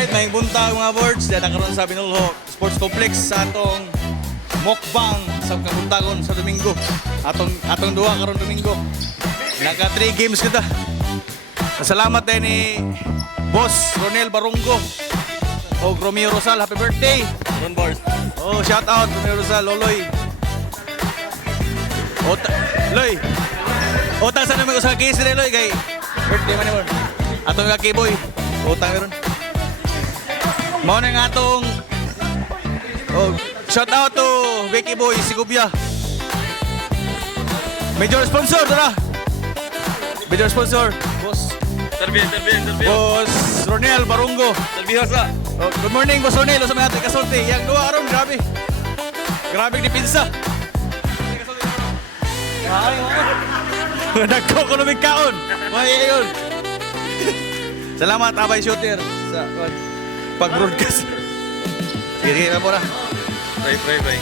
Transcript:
Alright, may buntag mga boards. Diyan nakaroon sa Binulho Sports Complex sa atong mukbang sa kabuntagon sa Domingo. Atong duwa karon Domingo. Naka 3 games kita. Salamat din ni Boss Ronel Barunggo. O Romeo Rosal, happy birthday. Ron Bars. Oh, shout out Romeo Rosal, Loloy. Loy. Utang sa namin ko sa case rin, Loy, kay birthday man naman. Atong kakiboy. Utang meron. Mao na nga atong shout out to Vicky Boy Sigubia. Major sponsor, tara. Major sponsor, Boss. Interview. Boss Ronel Barunggo. Interview sa. Oh, good morning, Boss Ronel. Sa mga taga-kasulti. Yang dua aron, grabe. Grabe ni pinsa. Nagko ko lumig kaon. May yun. Salamat, Abay Shooter, sa pag-broadcast. Sige na po na. Pray.